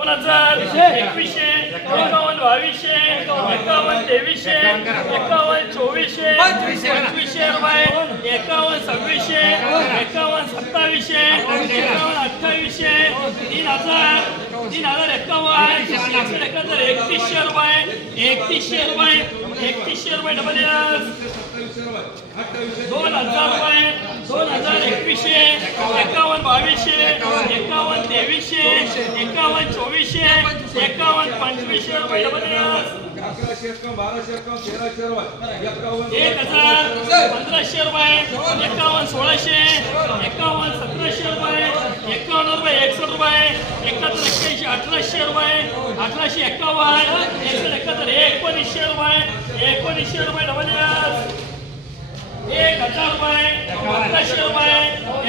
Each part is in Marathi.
दोन हजार एकवीसशे एकावन्न बावीसशे एकावन्न तेवीसशे एकावन्न चोवीसशे पंचवीसशे रुपये एकावन्न सव्वीसशे एकावन्न सत्तावीसशे एकावन्न अठ्ठावीसशे तीन हजार तीन हजार एकावन्न एकशे एकाहत्तर एकतीसशे रुपये एकतीसशे रुपये एकतीसशे रुपये डबल दोन हजार रुपये दोन हजार एकवीसशे एकावन्न बावीसशे एकावन्न तेवीसशे एकावन्न चोवीसशे एकावन्न पंचवीसशे रुपये अकराशे रक्कम बाराशे रक्कम तेराशे रुपये एक हजार पंधराशे रुपये एकावन्न सोळाशे एकावन्न सतराशे रुपये एकावन्न रुपये एकसष्ट रुपये एकाहत्तर एक्क्याऐंशी अठराशे रुपये अठराशे एकावन्न एकसष्ट एकाहत्तर एकोणीसशे रुपये एकोणीसशे रुपये डबल एस. एक हजार रुपये पंधराशे रुपये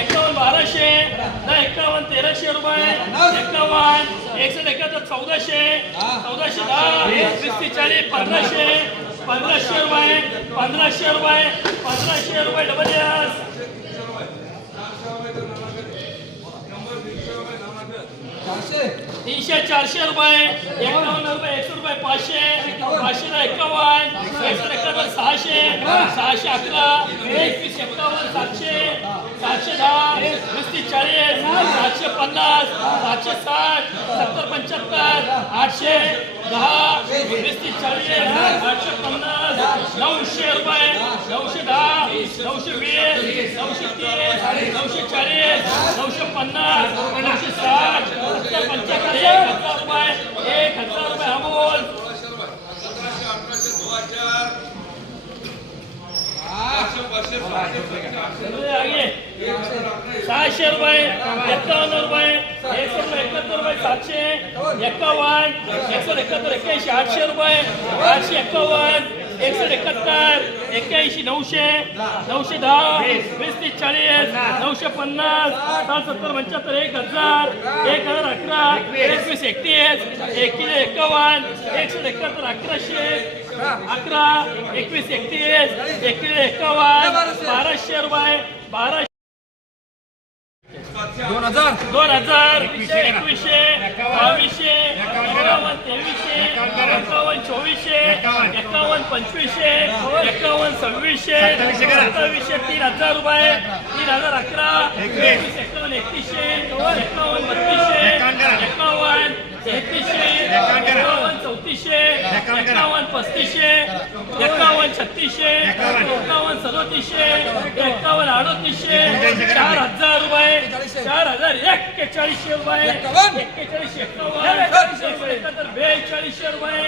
एकावन्न बाराशे दहा एकावन्न तेराशे रुपये एकावन्न एकशे एकाहत्तर चौदाशे चौदाशे दहा वीस चाळीस पंधराशे पंधराशे रुपये पंधराशे रुपये पंधराशे रुपये डबल तीनशे चारशे रुपये एकावन्न रुपये एकशे रुपये पाचशे पाचशे एकावन्न एकशे एकाहत्तर सहाशे सहाशे अकरा एकवीस एकावन्न सातशे सातशे दहा वीस तीस चाळीस सातशे पन्नास सातशे साठ सत्तर पंच्याहत्तर आठशे दहा वीस तीस चाळीस आठशे पन्नास नऊशे रुपये नऊशे दहा नऊशे वीस नऊशे तीस नऊशे चाळीस नऊशे पन्नास नऊशे साठ सत्तर पंच्याहत्तर एक हजार रुपये एक हजार रुपये अमोल सतराशे अठराशे दोन हजार पाचशे पाचशे सहाशे आगे सहाशे रुपये एकावन्न रुपये एकशे रुपये एकाहत्तर रुपये एकावन्न. एकशे एकाहत्तर एक्क्याऐंशी आठशे रुपये. आठशे एकावन्न एकशे एकाहत्तर एक्क्याऐंशी नऊशे नऊशे दहा वीस तीस चाळीस नऊशे पन्नास सात सत्तर पंच्याहत्तर एक हजार एक हजार अकरा एकवीस एकतीस एकवीस एकावन्न एकशे एकाहत्तर अकराशे अकरा एकवीस एकतीस एकवीस एकावन्न बाराशे रुपये बाराशे दोन हजार. दोन हजार. एकवीसशे बावीसशे. एकावन्न तेवीसशे. एकावन्न चोवीसशे. एकावन्न. पंचवीसशे. एकावन्न. सव्वीसशे. सत्तावीसशे तीन हजार रुपये. तीन हजार अकरा. एकवीस. एकावन्न एकतीसशे. एकावन्न बत्तीसशे. एकावन्न तेहतीसशे एकावन्न चौतीसशे. एकावन्न पस्तीसशे. एकावन्न छत्तीसशे. एकावन्न सदोतीसशे एकावन्न अडोतीसशे चार हजार रुपये चार हजार एक्केचाळीसशे रुपये एक्केचाळीसशे एकावन्न बेचाळीसशे रुपये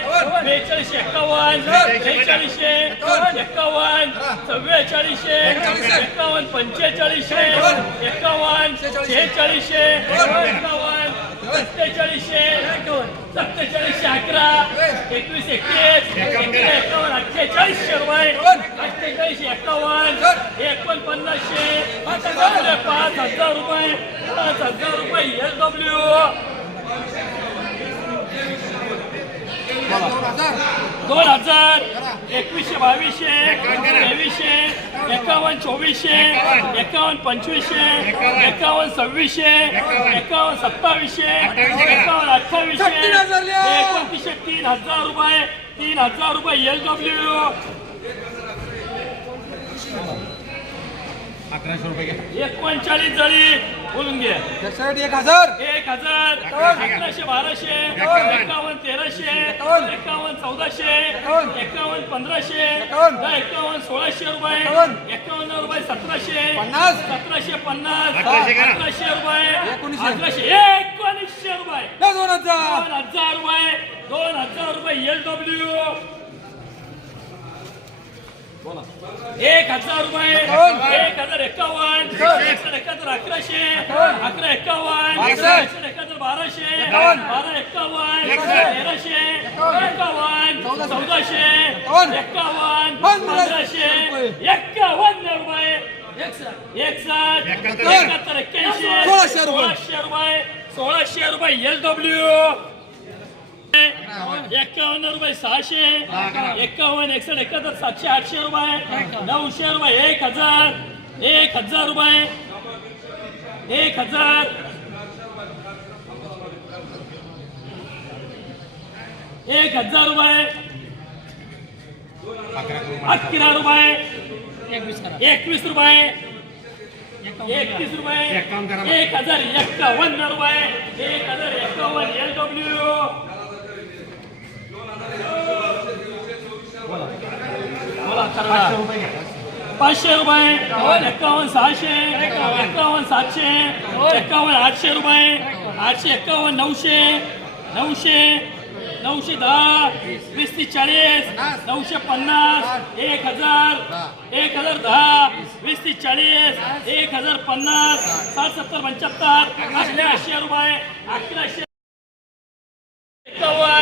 बेचाळीसशे एकावन्न बेचाळीसशे एकावन्न चव्वेचाळीसशे एकावन्न पंचेचाळीसशे एकावन्न शेहेचाळीसशे एकावन्न सत्तेचाळीसशे सत्तेचाळीसशे अकरा एकवीस एकवीस एकावन्न अठ्ठेचाळीसशे रुपये. अठ्ठेचाळीसशे एकावन्न एकोणपन्नासशे पाच हजार. रुपये पाच हजार रुपये एल डब्ल्यू दोन हजार एकवीसशे बावीसशे तेवीसशे एकावन्न चोवीसशे एकावन्न पंचवीसशे एकावन्न सव्वीसशे एकावन्न सत्तावीसशे एकावन्न अठ्ठावीसशे एकोणतीसशे तीन हजार रुपये तीन हजार रुपये एल डब्ल्यू एकोणचाळीस जळी बोलून घे. एक हजार. एक हजार. अकराशे बाराशे. एकावन्न. तेराशे. एकावन्न. चौदाशे. एकावन्न. पंधराशे. दहा एकावन्न सोळाशे रुपये. एकावन्न. रुपये सतराशे. पन्नास. सतराशे पन्नास. अकराशे रुपये. एकोणीसशे. अकराशे. एकोणीसशे रुपये. दोन हजार. दोन हजार रुपये. दोन हजार रुपये एल डब्ल्यू एक हजार रुपये एक हजार एकावन्न एकशे एकाहत्तर अकराशे अकरा एकावन्न एकशे एकाहत्तर बाराशे बारा एकावन्न तेराशे एकावन्न. चौदाशे. एकावन्न. पंधराशे एक्क्याण्णव एकसष्ट एकाहत्तर. एक्क्याऐंशी. रुपये. सोळाशे रुपये. सोळाशे रुपये एल डब्ल्यू एकावन्न रुपये सहाशे एकावन्न एकसष्ट एकाहत्तर सातशे आठशे रुपये नऊशे रुपये एक हजार एक हजार रुपये एक हजार एक हजार रुपये अकरा रुपये एकवीस रुपये एकतीस रुपये एक हजार एक्कावन्न रुपये एक हजार एक्कावन्न एल डब्ल्यू पाचशे रुपये एक्कावन्न सहाशे एक्कावन्न सातशे एक्कावन्न आठशे रुपये आठशे एक्कावन्न नऊशे नऊशे नऊशे दहा वीस तीस चाळीस नऊशे पन्नास एक हजार एक हजार दहा वीस तीस चाळीस एक हजार पन्नास सात सत्तर पंच्याहत्तर अकराशे रुपये अकराशे एकावन्न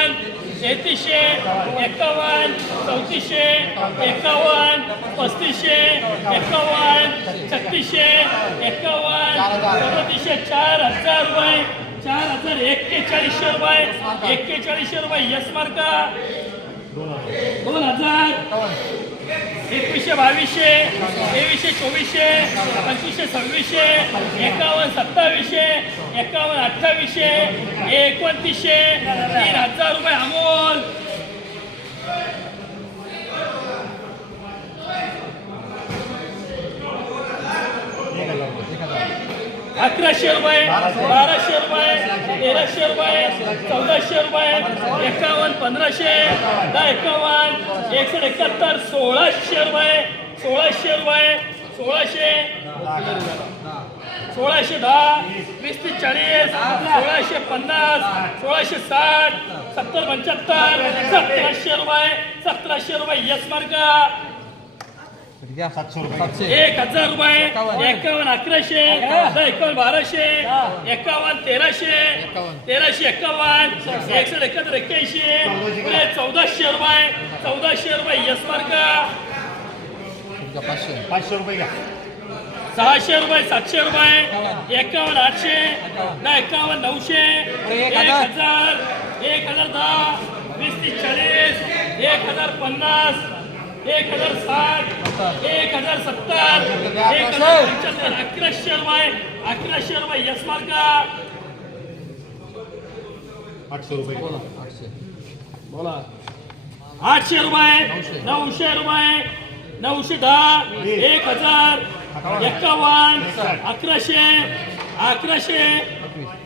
एकतीसशे एकावन्न चौतीसशे एकावन्न पस्तीसशे एकावन्न छत्तीसशे एकावन्न सदतीसशे चार हजार रुपये चार हजार एक्केचाळीसशे रुपये एक्केचाळीसशे रुपये. यस मार्का. दोन हजार. एकवीसशे बावीसशे तेवीसशे चोवीसशे पंचवीसशे सव्वीसशे एकावन्न सत्तावीसशे एकावन्न अठ्ठावीसशे एकोणतीसशे तीन हजार रुपये अमोल. अकराशे रुपये बाराशे रुपये तेराशे रुपये चौदाशे रुपये एकावन्न पंधराशे दहा एकावन्न एकशे एकाहत्तर सोळाशे रुपये सोळाशे रुपये सोळाशे सोळाशे दहा वीस ते चाळीस सोळाशे पन्नास सोळाशे साठ सत्तर पंच्याहत्तर सतराशे रुपये सतराशे रुपये यस एक हजार रुपये एकावन्न. अकराशे एकावन्न बाराशे एकावन्न तेराशे तेराशे एकावन्न एकशे एकाहत्तर एक्क्याऐंशी पुढे चौदाशे रुपये चौदाशे रुपये यस मार्का. सहाशे रुपये सातशे रुपये एकावन्न. आठशे दहा एकावन्न नऊशे एक हजार एक हजार दहा वीस तीस चाळीस एक हजार पन्नास एक हजार साठ एक हजार सत्तर एक हजार पंच्याहत्तर. अकराशे रुपये अकराशे रुपये. यस मार्का आठशे रुपये. नऊशे. रुपये नऊशे दहा एक हजार एकावन्न अकराशे अकराशे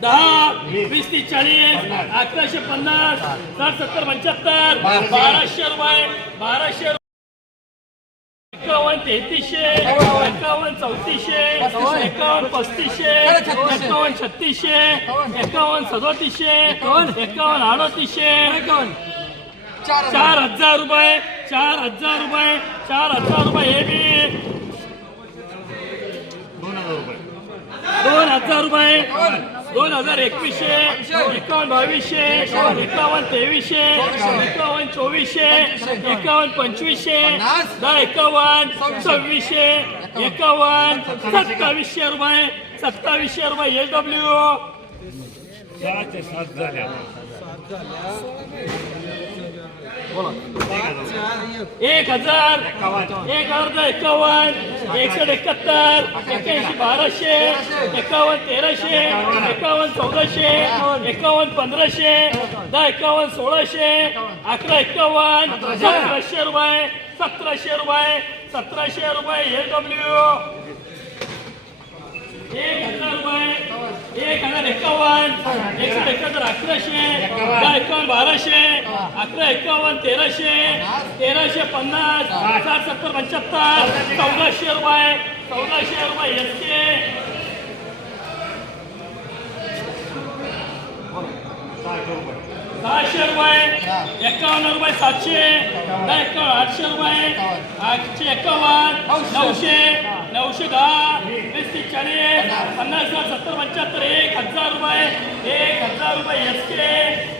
दहा वीस. तीस चाळीस अकराशे पन्नास साठ सत्तर पंच्याहत्तर बाराशे. रुपये बाराशे रुपये एकावन्न तेहतीसशे एकावन्न चौतीसशे एकावन्न पस्तीसशे एकावन्न छत्तीसशे एकावन्न. सदोतीसशे एकावन्न. अडतीसशे चार हजार. रुपये चार हजार रुपये चार हजार रुपये हे बी. दोन हजार रुपये. दोन हजार एकवीसशे एकावन्न. बावीसशे एकावन्न. तेवीसशे एकावन्न चोवीसशे एकावन्न पंचवीसशे दहा एकावन्न सव्वीसशे. एकावन्न. सत्तावीसशे रुपये सत्तावीसशे रुपये एस डब्ल्यू एक हजार एक हजार एकावन्न एकशे एकाहत्तर एक्याऐंशी बाराशे एकावन्न तेराशे एकावन्न. चौदाशे एकावन्न पंधराशे दहा एकावन्न सोळाशे अकरा एकावन्न सतराशे. रुपये सतराशे रुपये सतराशे रुपये एल डब्ल्यू एक हजार रुपये एक हजार एकावन्न एकशे एकाहत्तर अकराशे दहा एकावन्न बाराशे अकरा एकावन्न तेराशे तेराशे पन्नास साठ सत्तर पंच्याहत्तर चौदाशे रुपये चौदाशे रुपये एस के सहाशे रुपये एकावन्न रुपये सातशे एकावन्न. आठशे रुपये आठशे एकावन्न नऊशे. नऊशे दहा वीस तीस चाळीस पन्नास. साठ सत्तर पंच्याहत्तर एक हजार रुपये एक हजार रुपये एस के